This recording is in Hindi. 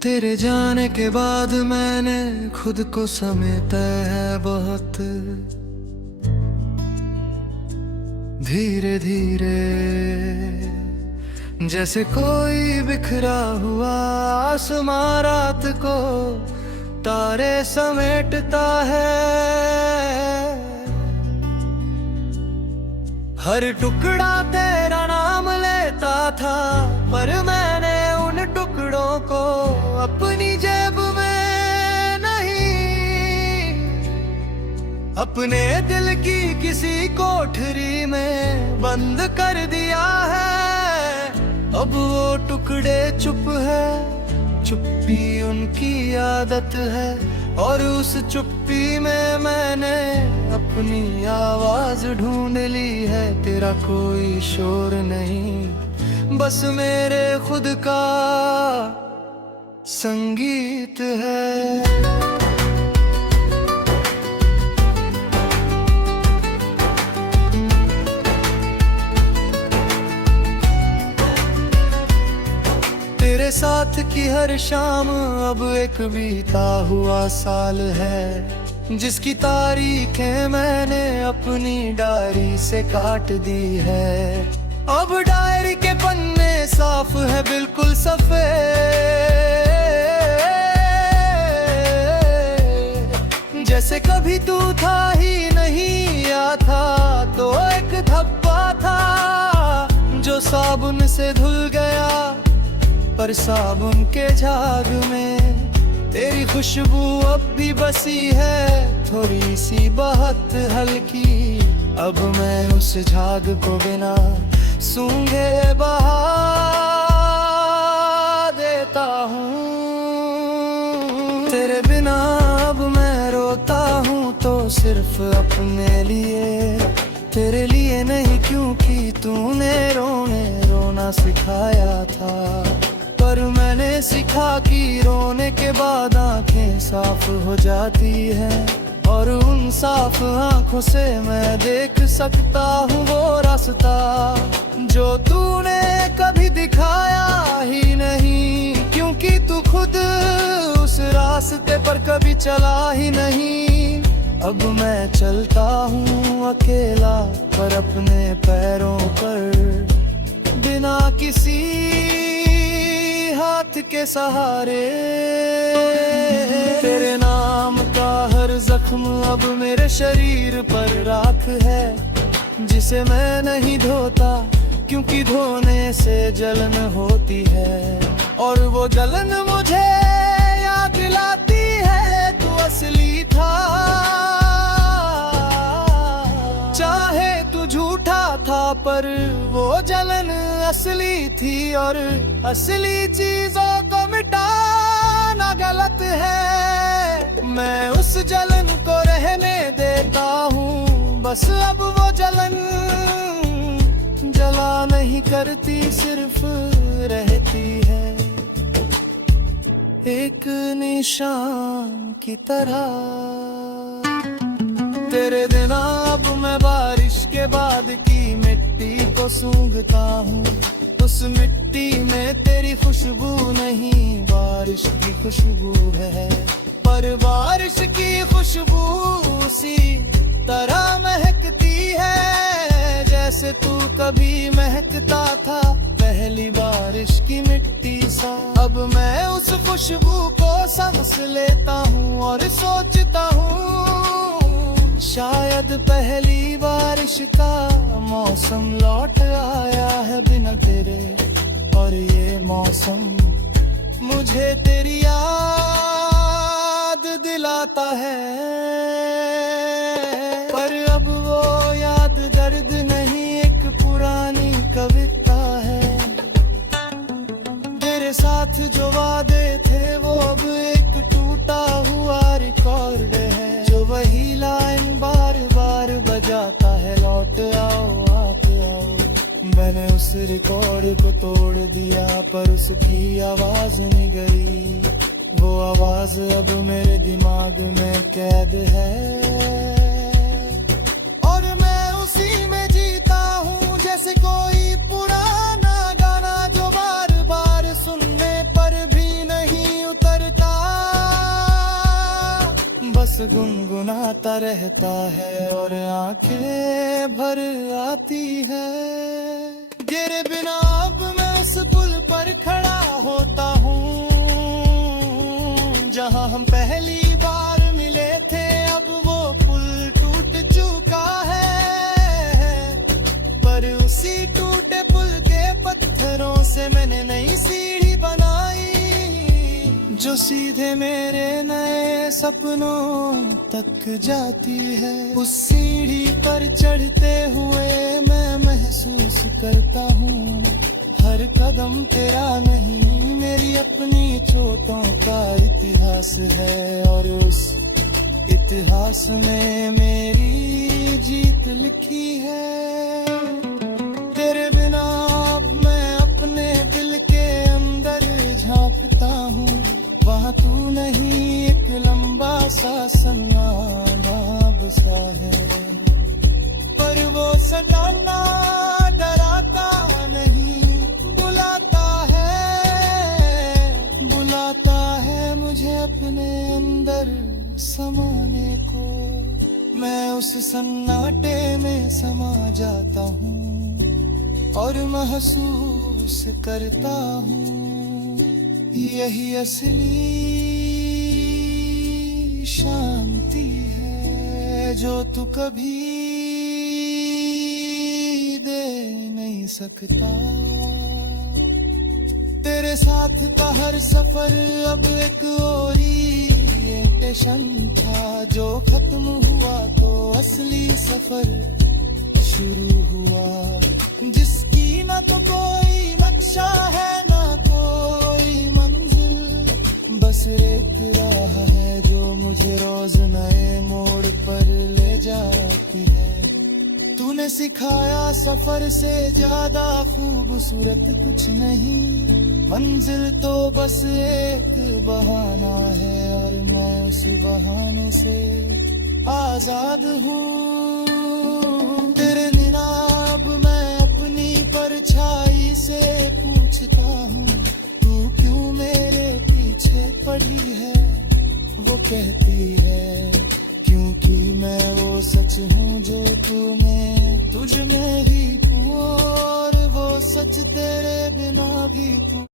तेरे जाने के बाद मैंने खुद को समेटा है बहुत धीरे धीरे, जैसे कोई बिखरा हुआ आसमां रात को तारे समेटता है। हर टुकड़ा तेरा नाम लेता था, पर मैंने उन टुकड़ों को अपनी जेब में नहीं, अपने दिल की किसी कोठरी में बंद कर दिया है। अब वो टुकड़े चुप है, चुप्पी उनकी आदत है, और उस चुप्पी में मैंने अपनी आवाज ढूंढ ली है। तेरा कोई शोर नहीं, बस मेरे खुद का संगीत है। तेरे साथ की हर शाम अब एक बीता हुआ साल है, जिसकी तारीखें मैंने अपनी डायरी से काट दी है। अब डायरी के पन्ने साफ है, बिल्कुल सफेद, जैसे कभी तू था ही नहीं, या था तो एक धब्बा था जो साबुन से धुल गया, पर साबुन के झाग में तेरी खुशबू अब भी बसी है, थोड़ी सी बहुत हल्की। अब मैं उस झाग को बिना सूंघे बहा देता हूँ। तेरे बिना अब मैं रोता हूँ तो सिर्फ अपने लिए, तेरे लिए नहीं, क्योंकि तूने रोना सिखाया था। पर मैंने सीखा कि रोने के बाद आंखें साफ हो जाती हैं, और उन साफ आंखों से मैं देख सकता हूँ वो रास्ता जो तूने कभी दिखाया ही नहीं, क्योंकि तू खुद उस रास्ते पर कभी चला ही नहीं। अब मैं चलता हूँ अकेला, पर अपने पैरों पर, बिना किसी हाथ के सहारे। तेरे नाम का हर जख्म अब मेरे शरीर पर राख है, जिसे मैं नहीं धोता, क्योंकि धोने से जलन होती है, और वो जलन मुझे याद दिलाती है तू असली था। चाहे तू झूठा था, पर वो जलन असली थी, और असली चीजों को मिटाना गलत है। मैं उस जलन को रहने देता हूँ, बस अब वो जलन जला नहीं करती, सिर्फ रहती है एक निशान की तरह। तेरे दिन अब मैं बारिश के बाद की मिट्टी को सूंघता हूँ, उस मिट्टी में तेरी खुशबू नहीं, बारिश की खुशबू है, पर बारिश की खुशबू उसी तरह महकती है, जैसे तू कभी महकता था पहली बारिश की मिट्टी सा। अब मैं उस खुशबू को सांस लेता हूँ और सोचता हूँ, शायद पहली बारिश का मौसम लौट आया है बिना तेरे, और ये मौसम मुझे तेरी याद दिलाता है। पर अब वो याद दर्द नहीं, एक पुरानी कविता है। तेरे साथ जो वादे थे वो अब एक टूटा हुआ रिकॉर्ड है, जो वही लाइन बार बार बजाता है, लौट आओ आके आओ। मैंने उस रिकॉर्ड को तोड़ दिया, पर उसकी आवाज नहीं गई, वो आवाज अब मेरे दिमाग में कैद है, और मैं उसी में जीता हूँ, जैसे कोई पुराना गाना जो बार बार सुनने पर भी नहीं गुनगुनाता रहता है और आंखें भर आती है। तेरे बिना अब मैं उस पुल पर खड़ा होता हूँ जहाँ हम पहली बार मिले थे। अब वो पुल टूट चुका है, पर उसी टूटे पुल के पत्थरों से मैंने नई सीढ़ी बनाई जो सीधे मेरे नए सपनों तक जाती है। उस सीढ़ी पर चढ़ते हुए मैं महसूस करता हूँ हर कदम तेरा नहीं, मेरी अपनी चोटों का इतिहास है और उस इतिहास में मेरी जीत लिखी है। तेरे बिना अब मैं अपने दिल के अंदर झांकता हूँ, वहाँ तू नहीं एक लंबा सा सन्नाटा सा है। पर वो सन्नाटा डराता नहीं, बुलाता है मुझे अपने अंदर समाने को। मैं उस सन्नाटे में समा जाता हूँ और महसूस करता हूँ यही असली शांति है जो तू कभी दे नहीं सकता। तेरे साथ का हर सफर अब एक ओरिएंटेशन था जो खत्म हुआ तो असली सफर शुरू हुआ, जिसकी ना तो कोई नक्शा है ना कोई मंजिल, बस एक राह है जो मुझे रोज नए मोड़ पर ले जाती है। तूने सिखाया सफर से ज्यादा खूबसूरत कुछ नहीं, मंजिल तो बस एक बहाना है और मैं उस बहाने से आजाद हूँ। तेरे बिना अब मैं अपनी परछाई से पूछता हूँ तू क्यों मेरे पीछे पड़ी है। वो कहती है क्योंकि मैं वो सच हूँ जो तुझ में ही हूँ और वो सच तेरे बिना भी